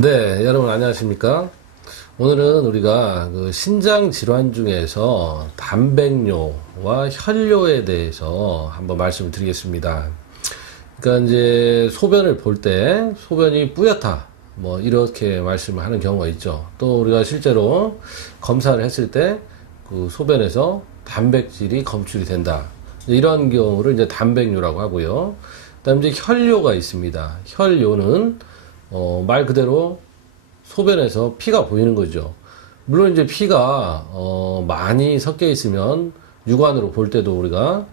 네, 여러분 안녕하십니까? 오늘은 우리가 그 신장 질환 중에서 단백뇨와 혈뇨에 대해서 한번 말씀을 드리겠습니다. 그러니까 이제 소변을 볼 때 소변이 뿌옇다, 뭐 이렇게 말씀을 하는 경우가 있죠. 또 우리가 실제로 검사를 했을 때 그 소변에서 단백질이 검출이 된다, 이런 경우를 이제 단백뇨라고 하고요. 그다음에 이제 혈뇨가 있습니다. 혈뇨는 말 그대로 소변에서 피가 보이는 거죠. 물론 이제 피가 많이 섞여 있으면 육안으로 볼 때도 우리가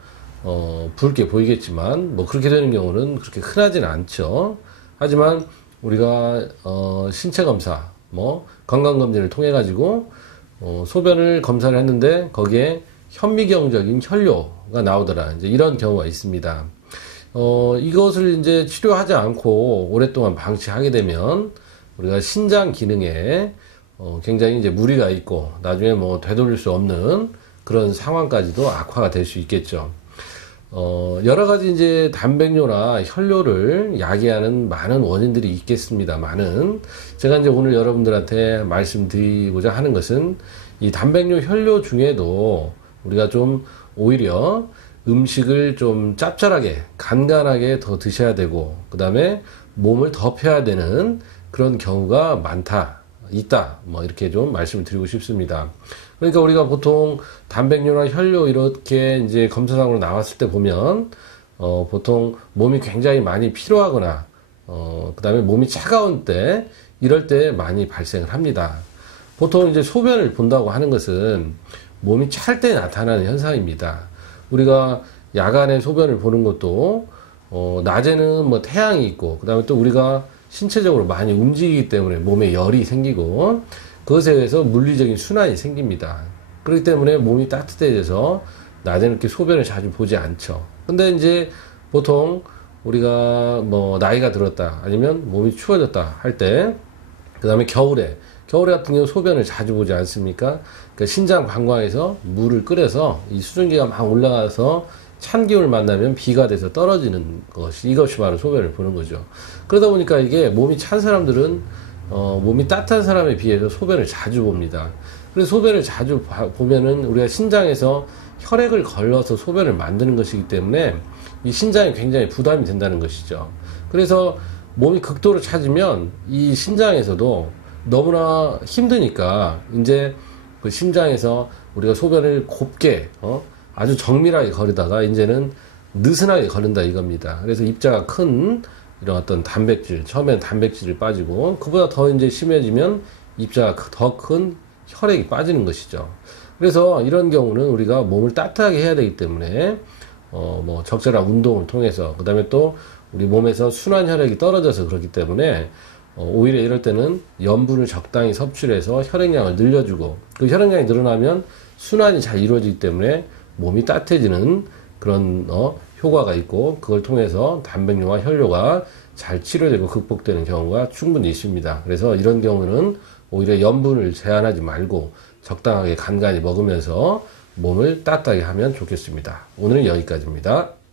붉게 보이겠지만 뭐 그렇게 되는 경우는 그렇게 흔하지는 않죠. 하지만 우리가 신체 검사, 뭐 건강 검진을 통해 가지고 소변을 검사를 했는데 거기에 현미경적인 혈뇨가 나오더라, 이제 이런 경우가 있습니다. 이것을 이제 치료하지 않고 오랫동안 방치하게 되면 우리가 신장 기능에 굉장히 이제 무리가 있고 나중에 뭐 되돌릴 수 없는 그런 상황까지도 악화가 될 수 있겠죠. 여러 가지 이제 단백뇨나 혈뇨를 야기하는 많은 원인들이 있겠습니다만은, 제가 이제 오늘 여러분들한테 말씀드리고자 하는 것은 이 단백뇨, 혈뇨 중에도 우리가 좀 오히려 음식을 좀 짭짤하게, 간간하게 더 드셔야 되고, 그 다음에 몸을 덮여야 되는 그런 경우가 있다, 뭐 이렇게 좀 말씀을 드리고 싶습니다. 그러니까 우리가 보통 단백뇨나 혈뇨 이렇게 이제 검사상으로 나왔을 때 보면 보통 몸이 굉장히 많이 피로하거나 그 다음에 몸이 차가운 때, 이럴 때 많이 발생을 합니다. 보통 이제 소변을 본다고 하는 것은 몸이 찰 때 나타나는 현상입니다. 우리가 야간에 소변을 보는 것도 낮에는 뭐 태양이 있고, 그 다음에 또 우리가 신체적으로 많이 움직이기 때문에 몸에 열이 생기고, 그것에 의해서 물리적인 순환이 생깁니다. 그렇기 때문에 몸이 따뜻해져서 낮에는 이렇게 소변을 자주 보지 않죠. 근데 이제 보통 우리가 뭐 나이가 들었다, 아니면 몸이 추워졌다 할 때, 그 다음에 겨울에 같은 경우 소변을 자주 보지 않습니까? 그러니까 신장 방광에서 물을 끓여서 이 수증기가 막 올라가서 찬 기운을 만나면 비가 돼서 떨어지는 이것이 바로 소변을 보는 거죠. 그러다 보니까 이게 몸이 찬 사람들은 몸이 따뜻한 사람에 비해서 소변을 자주 봅니다. 그래서 소변을 자주 보면은 우리가 신장에서 혈액을 걸러서 소변을 만드는 것이기 때문에 이 신장이 굉장히 부담이 된다는 것이죠. 그래서 몸이 극도로 차지면 이 신장에서도 너무나 힘드니까 이제 그 심장에서 우리가 소변을 곱게 아주 정밀하게 거르다가 이제는 느슨하게 거른다 이겁니다. 그래서 입자가 큰 이런 어떤 단백질, 처음에는 단백질이 빠지고 그보다 더 이제 심해지면 입자가 더 큰 혈액이 빠지는 것이죠. 그래서 이런 경우는 우리가 몸을 따뜻하게 해야 되기 때문에 뭐 적절한 운동을 통해서, 그 다음에 또 우리 몸에서 순환 혈액이 떨어져서 그렇기 때문에 오히려 이럴 때는 염분을 적당히 섭취를 해서 혈액량을 늘려주고, 그 혈액량이 늘어나면 순환이 잘 이루어지기 때문에 몸이 따뜻해지는 그런 효과가 있고, 그걸 통해서 단백뇨와 혈뇨가 잘 치료되고 극복되는 경우가 충분히 있습니다. 그래서 이런 경우는 오히려 염분을 제한하지 말고 적당하게 간간히 먹으면서 몸을 따뜻하게 하면 좋겠습니다. 오늘은 여기까지입니다.